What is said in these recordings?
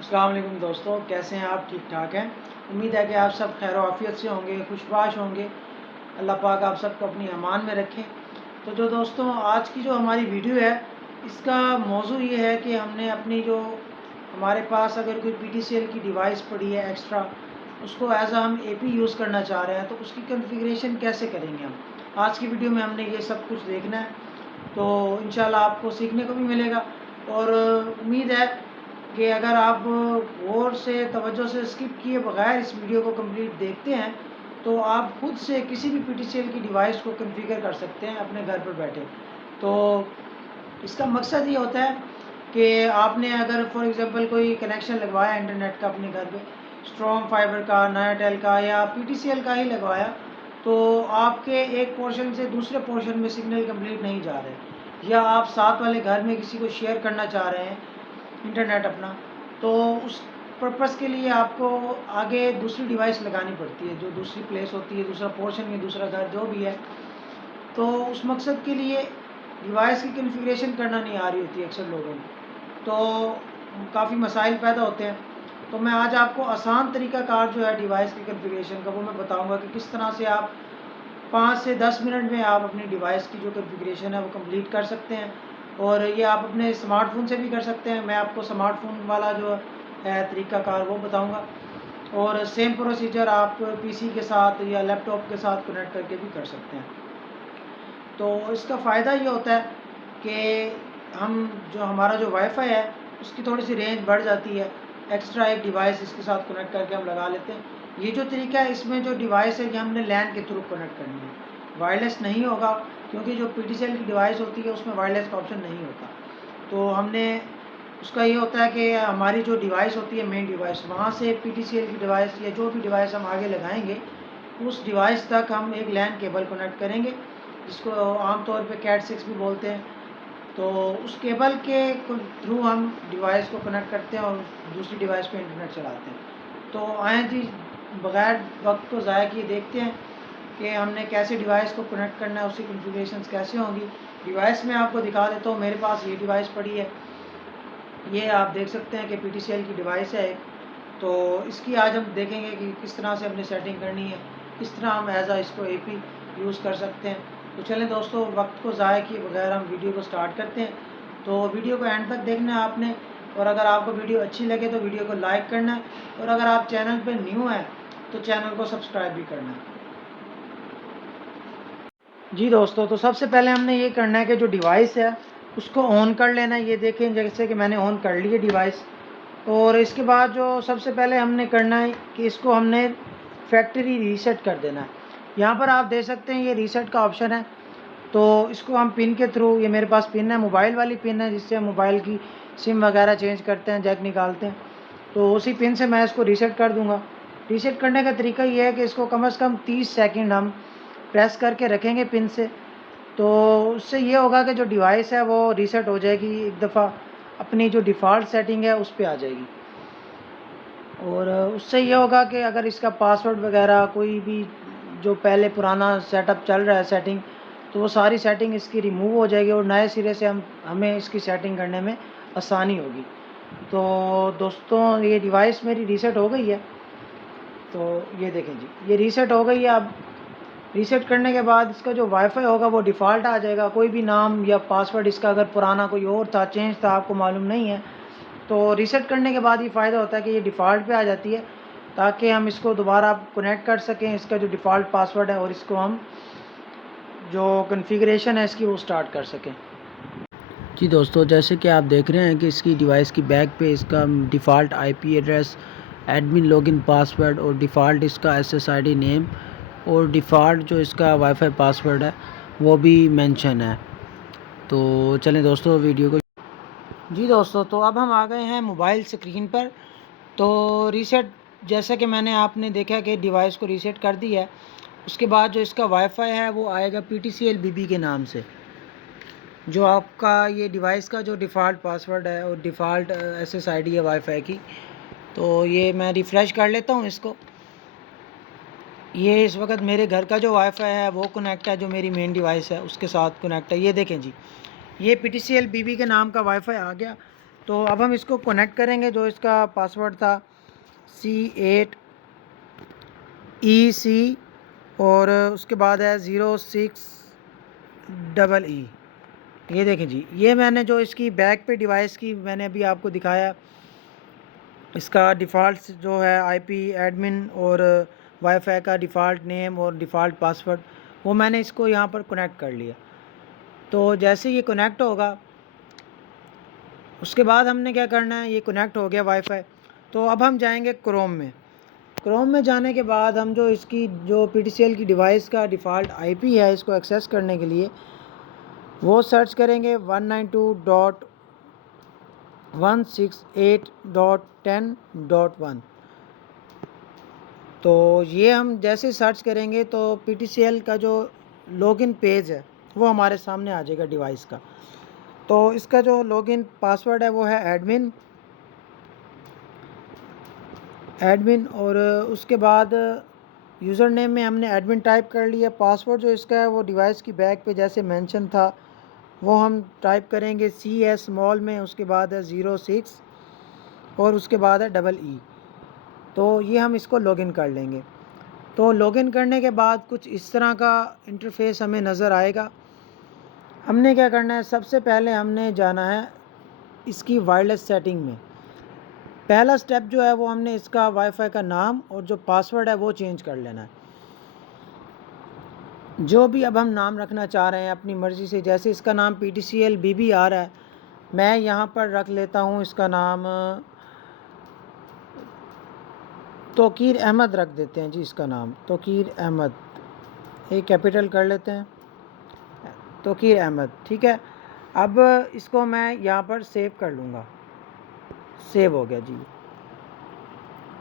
अस्सलाम वालेकुम दोस्तों, कैसे हैं आप? ठीक ठाक हैं। उम्मीद है कि आप सब खैर आफियत से होंगे, खुशबाश होंगे। अल्लाह पाक आप सबको अपनी अमान में रखें। तो जो दोस्तों आज की जो हमारी वीडियो है, इसका मौजू ये है कि हमने अपनी जो हमारे पास अगर कोई पीटीसीएल की डिवाइस पड़ी है एक्स्ट्रा, उसको एज हम एपी यूज़ करना चाह रहे हैं, तो उसकी कॉन्फ़िगरेशन कैसे करेंगे हम। आज की वीडियो में हमने ये सब कुछ देखना है, तो इंशाल्लाह आपको सीखने को भी मिलेगा। और उम्मीद है कि अगर आप गौर से तवज्जो से स्किप किए बगैर इस वीडियो को कंप्लीट देखते हैं, तो आप खुद से किसी भी पीटीसीएल की डिवाइस को कॉन्फ़िगर कर सकते हैं अपने घर पर बैठे। तो इसका मकसद ये होता है कि आपने अगर फॉर एग्ज़ाम्पल कोई कनेक्शन लगवाया इंटरनेट का अपने घर पे, स्ट्रॉन्ग फाइबर का, नायाटेल का या पीटीसीएल का ही लगवाया, तो आपके एक पोर्शन से दूसरे पोर्शन में सिग्नल कंप्लीट नहीं जा रहे, या आप साथ वाले घर में किसी को शेयर करना चाह रहे हैं इंटरनेट अपना, तो उस पर्पज़ के लिए आपको आगे दूसरी डिवाइस लगानी पड़ती है, जो दूसरी प्लेस होती है, दूसरा पोर्शन में दूसरा घर जो भी है। तो उस मकसद के लिए डिवाइस की कॉन्फ़िगरेशन करना नहीं आ रही होती है अक्सर लोगों को, तो काफ़ी मसाइल पैदा होते हैं। तो मैं आज आपको आसान तरीक़ाकार जो है डिवाइस की कॉन्फ़िगरेशन का, वो मैं बताऊंगा कि किस तरह से आप 5 से 10 मिनट में आप अपनी डिवाइस की जो कॉन्फ़िगरेशन है वो कंप्लीट कर सकते हैं। और ये आप अपने स्मार्टफ़ोन से भी कर सकते हैं। मैं आपको स्मार्टफ़ोन वाला जो है तरीक़ाकार वो बताऊंगा, और सेम प्रोसीजर आप पीसी के साथ या लैपटॉप के साथ कनेक्ट करके भी कर सकते हैं। तो इसका फ़ायदा ये होता है कि हम जो हमारा जो वाईफ़ाई है उसकी थोड़ी सी रेंज बढ़ जाती है, एक्स्ट्रा एक डिवाइस इसके साथ कनेक्ट करके हम लगा लेते हैं। ये जो तरीका है, इसमें जो डिवाइस है ये हमने लैन के थ्रू कनेक्ट करनी है, वायरलेस नहीं होगा, क्योंकि जो पीटीसीएल की डिवाइस होती है उसमें वायरलेस का ऑप्शन नहीं होता। तो हमने उसका ये होता है कि हमारी जो डिवाइस होती है मेन डिवाइस, वहाँ से पीटीसीएल की डिवाइस या जो भी डिवाइस हम आगे लगाएंगे, उस डिवाइस तक हम एक लैन केबल कनेक्ट करेंगे, जिसको आमतौर पे कैट 6 भी बोलते हैं। तो उस केबल के थ्रू हम डिवाइस को कनेक्ट करते हैं और दूसरी डिवाइस पे इंटरनेट चलाते हैं। तो आए जी, बगैर वक्त को ज़ाया किए देखते हैं कि हमने कैसे डिवाइस को कनेक्ट करना है, उसकी कॉन्फ़िगरेशंस कैसे होंगी। डिवाइस में आपको दिखा देता हूँ, मेरे पास ये डिवाइस पड़ी है, ये आप देख सकते हैं कि पीटीसीएल की डिवाइस है एक। तो इसकी आज हम देखेंगे कि किस तरह से हमने सेटिंग करनी है, किस तरह हम एज इसको एपी यूज़ कर सकते हैं। तो चलें दोस्तों, वक्त को ज़ाया किए बगैर हम वीडियो को स्टार्ट करते हैं। तो वीडियो को एंड तक देखना है आपने, और अगर आपको वीडियो अच्छी लगे तो वीडियो को लाइक करना है, और अगर आप चैनल पर न्यू हैं तो चैनल को सब्सक्राइब भी करना है। जी दोस्तों, तो सबसे पहले हमने ये करना है कि जो डिवाइस है उसको ऑन कर लेना है। ये देखें, जैसे कि मैंने ऑन कर ली है डिवाइस। और इसके बाद जो सबसे पहले हमने करना है कि इसको हमने फैक्ट्री रीसेट कर देना है। यहाँ पर आप देख सकते हैं ये रीसेट का ऑप्शन है। तो इसको हम पिन के थ्रू, ये मेरे पास पिन है, मोबाइल वाली पिन है, जिससे हम मोबाइल की सिम वगैरह चेंज करते हैं, जैक निकालते हैं। तो उसी पिन से मैं इसको रीसेट कर दूँगा। रीसेट करने का तरीका ये है कि इसको कम से कम 30 सेकंड हम प्रेस करके रखेंगे पिन से। तो उससे ये होगा कि जो डिवाइस है वो रीसेट हो जाएगी, एक दफ़ा अपनी जो डिफ़ॉल्ट सेटिंग है उस पे आ जाएगी। और उससे ये होगा कि अगर इसका पासवर्ड वगैरह कोई भी जो पहले पुराना सेटअप चल रहा है सेटिंग, तो वो सारी सेटिंग इसकी रिमूव हो जाएगी और नए सिरे से हमें इसकी सेटिंग करने में आसानी होगी। तो दोस्तों, ये डिवाइस मेरी रीसेट हो गई है। तो ये देखें जी, ये रीसेट हो गई है। अब रीसेट करने के बाद इसका जो वाईफ़ाई होगा वो डिफ़ॉल्ट आ जाएगा। कोई भी नाम या पासवर्ड इसका अगर पुराना कोई और था, चेंज था, आपको मालूम नहीं है, तो रीसेट करने के बाद ये फ़ायदा होता है कि ये डिफ़ॉल्ट पे आ जाती है, ताकि हम इसको दोबारा कनेक्ट कर सकें, इसका जो डिफ़ॉल्ट पासवर्ड है, और इसको हम जो कॉन्फ़िगरेशन है इसकी वो स्टार्ट कर सकें। जी दोस्तों, जैसे कि आप देख रहे हैं कि इसकी डिवाइस की बैक पे इसका default IP address, admin login password और डिफ़ॉल्ट इसका एसएसआईडी नेम और डिफ़ॉल्ट जो इसका वाईफ़ाई पासवर्ड है वो भी मेंशन है। तो चलें दोस्तों, वीडियो को। जी दोस्तों, तो अब हम आ गए हैं मोबाइल स्क्रीन पर। तो रीसेट, जैसे कि मैंने आपने देखा कि डिवाइस को रीसेट कर दिया है, उसके बाद जो इसका वाईफ़ाई है वो आएगा पीटीसीएल बीबी के नाम से, जो आपका ये डिवाइस का जो डिफ़ॉल्ट पासवर्ड है और डिफ़ॉल्ट एसएसआईडी है वाईफ़ाई की। तो ये मैं रिफ़्रेश कर लेता हूँ इसको। ये इस वक्त मेरे घर का जो वाईफ़ाई है वो कनेक्ट है, जो मेरी मेन डिवाइस है उसके साथ कनेक्ट है। ये देखें जी, ये पीटीसीएल बीबी के नाम का वाईफ़ाई आ गया। तो अब हम इसको कनेक्ट करेंगे। जो इसका पासवर्ड था C8EC और उसके बाद है 06EE। ये देखें जी, ये मैंने जो इसकी बैक पे डिवाइस की मैंने अभी आपको दिखाया, इसका डिफ़ॉल्ट जो है IP एडमिन और वाईफाई का डिफ़ॉल्ट नेम और डिफ़ॉल्ट पासवर्ड, वो मैंने इसको यहाँ पर कनेक्ट कर लिया। तो जैसे ये कनेक्ट होगा उसके बाद हमने क्या करना है, ये कनेक्ट हो गया वाईफाई। तो अब हम जाएंगे क्रोम में। क्रोम में जाने के बाद हम जो इसकी जो PTCL की डिवाइस का डिफ़ॉल्ट IP है, इसको एक्सेस करने के लिए वो सर्च करेंगे 192.168.10.1। तो ये हम जैसे सर्च करेंगे तो PTCL का जो लॉगिन पेज है वो हमारे सामने आ जाएगा डिवाइस का। तो इसका जो लॉगिन पासवर्ड है वो है एडमिन और उसके बाद यूज़र नेम में हमने एडमिन टाइप कर लिया। पासवर्ड जो इसका है वो डिवाइस की बैक पे जैसे मेंशन था वो हम टाइप करेंगे CS स्मॉल में, उसके बाद है 06 और उसके बाद है EE। तो ये हम इसको लॉगिन कर लेंगे। तो लॉगिन करने के बाद कुछ इस तरह का इंटरफेस हमें नज़र आएगा। हमने क्या करना है, सबसे पहले हमने जाना है इसकी वायरलेस सेटिंग में। पहला स्टेप जो है वो हमने इसका वाईफाई का नाम और जो पासवर्ड है वो चेंज कर लेना है। जो भी अब हम नाम रखना चाह रहे हैं अपनी मर्ज़ी से, जैसे इसका नाम PTCL BB आ रहा है, मैं यहाँ पर रख लेता हूँ इसका नाम तोकीर अहमद रख देते हैं जी। इसका नाम तोकीर अहमद, एक कैपिटल कर लेते हैं, तोकीर अहमद, ठीक है। अब इसको मैं यहाँ पर सेव कर लूँगा। सेव हो गया जी।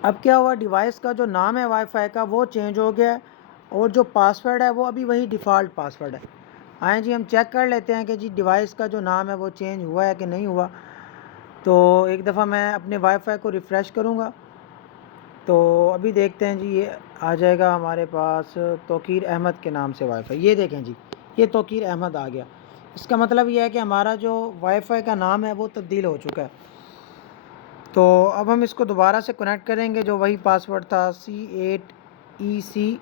अब क्या हुआ, डिवाइस का जो नाम है वाईफाई का वो चेंज हो गया और जो पासवर्ड है वो अभी वही डिफ़ॉल्ट पासवर्ड है। आए जी हम चेक कर लेते हैं कि जी डिवाइस का जो नाम है वो चेंज हुआ है कि नहीं हुआ। तो एक दफ़ा मैं अपने वाईफाई को रिफ़्रेश करूँगा तो अभी देखते हैं जी, ये आ जाएगा हमारे पास तोकीर अहमद के नाम से वाईफाई। ये देखें जी, ये तोकीर अहमद आ गया। इसका मतलब ये है कि हमारा जो वाईफाई का नाम है वो तब्दील हो चुका है। तो अब हम इसको दोबारा से कनेक्ट करेंगे। जो वही पासवर्ड था C8EC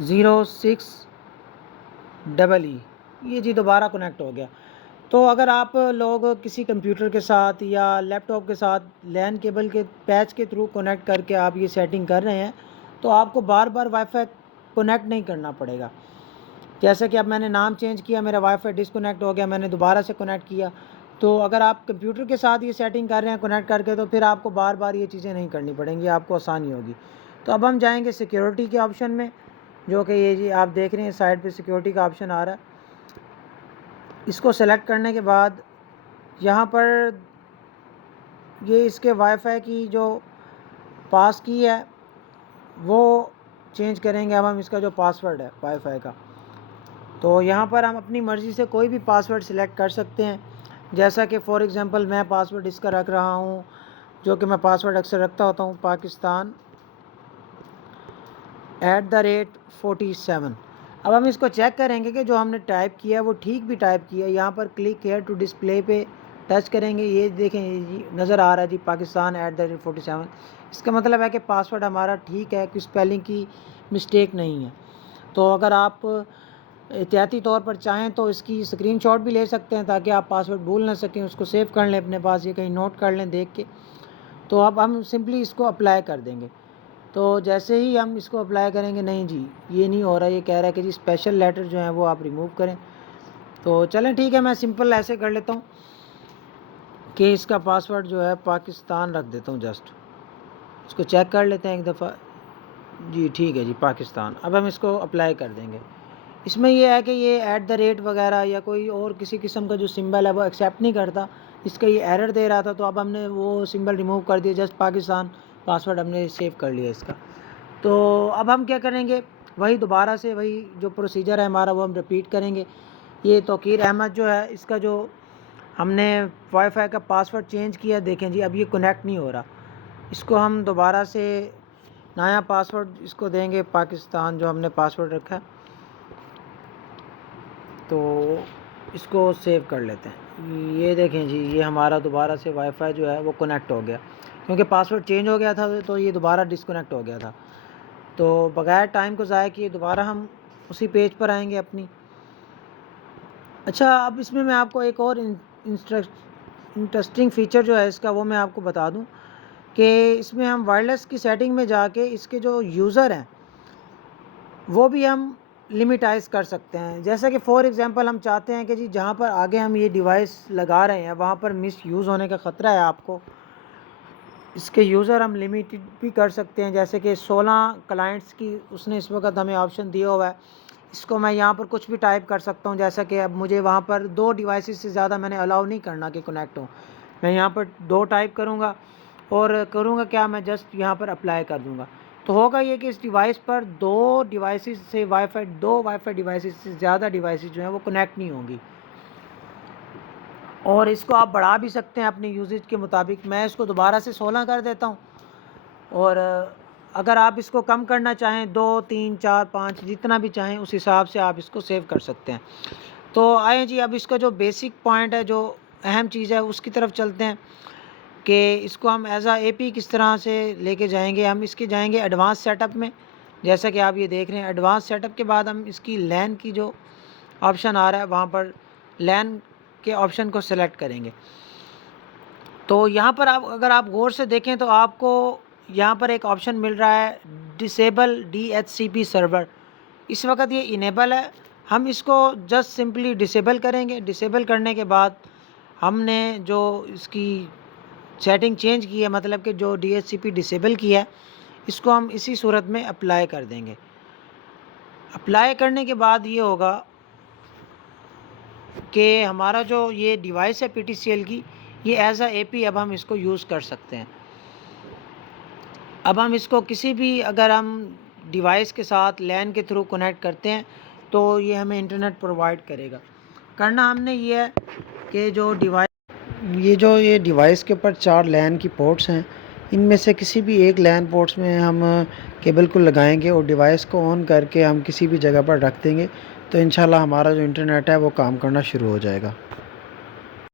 06EE, ये जी दोबारा कनेक्ट हो गया। तो अगर आप लोग किसी कंप्यूटर के साथ या लैपटॉप के साथ लैन केबल के पैच के थ्रू कनेक्ट करके आप ये सेटिंग कर रहे हैं तो आपको बार बार वाईफाई कनेक्ट नहीं करना पड़ेगा। जैसे कि अब मैंने नाम चेंज किया, मेरा वाईफाई डिसकनेक्ट हो गया, मैंने दोबारा से कनेक्ट किया। तो अगर आप कंप्यूटर के साथ ये सेटिंग कर रहे हैं कनेक्ट करके तो फिर आपको बार बार ये चीज़ें नहीं करनी पड़ेंगी, आपको आसानी होगी। तो अब हम जाएंगे सिक्योरिटी के ऑप्शन में, जो कि ये जी आप देख रहे हैं साइड पे सिक्योरिटी का ऑप्शन आ रहा है। इसको सेलेक्ट करने के बाद यहाँ पर ये इसके वाईफाई की जो पास की है वो चेंज करेंगे। अब हम इसका जो पासवर्ड है वाईफाई का, तो यहाँ पर हम अपनी मर्ज़ी से कोई भी पासवर्ड सिलेक्ट कर सकते हैं। जैसा कि फॉर एग्ज़ाम्पल मैं पासवर्ड इसका रख रहा हूँ, जो कि मैं पासवर्ड अक्सर रखता होता हूँ, Pakistan@47। अब हम इसको चेक करेंगे कि जो हमने टाइप किया है वो ठीक भी टाइप किया है। यहाँ पर क्लिक हेयर टू डिस्प्ले पे टच करेंगे, ये देखें ये नज़र आ रहा है जी Pakistan@47। इसका मतलब है कि पासवर्ड हमारा ठीक है, कि स्पेलिंग की मिस्टेक नहीं है। तो अगर आप एहतियाती तौर पर चाहें तो इसकी स्क्रीनशॉट भी ले सकते हैं ताकि आप पासवर्ड भूल ना सकें, उसको सेव कर लें अपने पास, ये कहीं नोट कर लें देख के। तो अब हम सिंपली इसको अप्लाई कर देंगे। तो जैसे ही हम इसको अप्लाई करेंगे, नहीं जी ये नहीं हो रहा, ये कह रहा है कि जी स्पेशल लेटर जो है वो आप रिमूव करें। तो चलें ठीक है, मैं सिंपल ऐसे कर लेता हूँ कि इसका पासवर्ड जो है पाकिस्तान रख देता हूँ जस्ट। इसको चेक कर लेते हैं एक दफ़ा, जी ठीक है जी पाकिस्तान। अब हम इसको अप्लाई कर देंगे। इसमें यह है कि ये @ वगैरह या कोई और किसी किस्म का जो सिंबल है वो एक्सेप्ट नहीं करता, इसका ये एरर दे रहा था। तो अब हमने वो सिंबल रिमूव कर दिया, जस्ट पाकिस्तान पासवर्ड हमने सेव कर लिया इसका। तो अब हम क्या करेंगे, वही दोबारा से वही जो प्रोसीजर है हमारा वो हम रिपीट करेंगे। ये तोकीर अहमद जो है, इसका जो हमने वाईफाई का पासवर्ड चेंज किया, देखें जी अब ये कनेक्ट नहीं हो रहा। इसको हम दोबारा से नया पासवर्ड इसको देंगे, पाकिस्तान जो हमने पासवर्ड रखा है। तो इसको सेव कर लेते हैं। ये देखें जी, ये हमारा दोबारा से वाईफाई जो है वो कनेक्ट हो गया, क्योंकि पासवर्ड चेंज हो गया था तो ये दोबारा डिस्कनेक्ट हो गया था। तो बगैर टाइम को ज़ाया किए दोबारा हम उसी पेज पर आएंगे अपनी। अच्छा, अब इसमें मैं आपको एक और इंटरेस्टिंग फ़ीचर जो है इसका, वो मैं आपको बता दूं कि इसमें हम वायरलेस की सेटिंग में जाके इसके जो यूज़र हैं वो भी हम लिमिटाइज़ कर सकते हैं। जैसा कि फ़ॉर एग्ज़ाम्पल हम चाहते हैं कि जी जहाँ पर आगे हम ये डिवाइस लगा रहे हैं वहाँ पर मिस यूज़ होने का ख़तरा है आपको, इसके यूज़र हम लिमिटेड भी कर सकते हैं। जैसे कि 16 क्लाइंट्स की उसने इस वक्त हमें ऑप्शन दिया हुआ है। इसको मैं यहाँ पर कुछ भी टाइप कर सकता हूँ, जैसा कि अब मुझे वहाँ पर 2 डिवाइसेस से ज़्यादा मैंने अलाउ नहीं करना कि कनेक्ट हो। मैं यहाँ पर 2 टाइप करूँगा और करूँगा क्या, मैं जस्ट यहाँ पर अप्लाई कर दूँगा। तो होगा ये कि इस डिवाइस पर 2 डिवाइसेस से दो वाईफाई डिवाइसेस से ज़्यादा डिवाइसेस जो हैं वो कनेक्ट नहीं होंगी। और इसको आप बढ़ा भी सकते हैं अपने यूजेज के मुताबिक। मैं इसको दोबारा से 16 कर देता हूँ, और अगर आप इसको कम करना चाहें 2, 3, 4, 5 जितना भी चाहें उस हिसाब से आप इसको सेव कर सकते हैं। तो आए जी, अब इसका जो बेसिक पॉइंट है, जो अहम चीज़ है उसकी तरफ चलते हैं कि इसको हम एज आ एपी किस तरह से लेके जाएंगे। हम इसके जाएंगे एडवांस सेटअप में, जैसा कि आप ये देख रहे हैं। एडवांस सेटअप के बाद हम इसकी लैन की जो ऑप्शन आ रहा है वहाँ पर लैन के ऑप्शन को सेलेक्ट करेंगे। तो यहाँ पर आप अगर आप गौर से देखें तो आपको यहाँ पर एक ऑप्शन मिल रहा है डिसेबल DHCP सर्वर। इस वक्त ये इनेबल है, हम इसको जस्ट सिंपली डिसेबल करेंगे। डिसेबल करने के बाद हमने जो इसकी सेटिंग चेंज की है, मतलब कि जो DHCP डिसेबल किया है, इसको हम इसी सूरत में अप्लाई कर देंगे। अप्लाई करने के बाद ये होगा कि हमारा जो ये डिवाइस है PTCL की, ये एज आ एपी अब हम इसको यूज़ कर सकते हैं। अब हम इसको किसी भी, अगर हम डिवाइस के साथ लैन के थ्रू कनेक्ट करते हैं तो ये हमें इंटरनेट प्रोवाइड करेगा। करना हमने ये है कि जो ये डिवाइस के ऊपर 4 लैन की पोर्ट्स हैं, इनमें से किसी भी एक लैन पोर्ट्स में हम केबल को लगाएंगे और डिवाइस को ऑन करके हम किसी भी जगह पर रख देंगे, तो इंशाल्लाह हमारा जो इंटरनेट है वो काम करना शुरू हो जाएगा।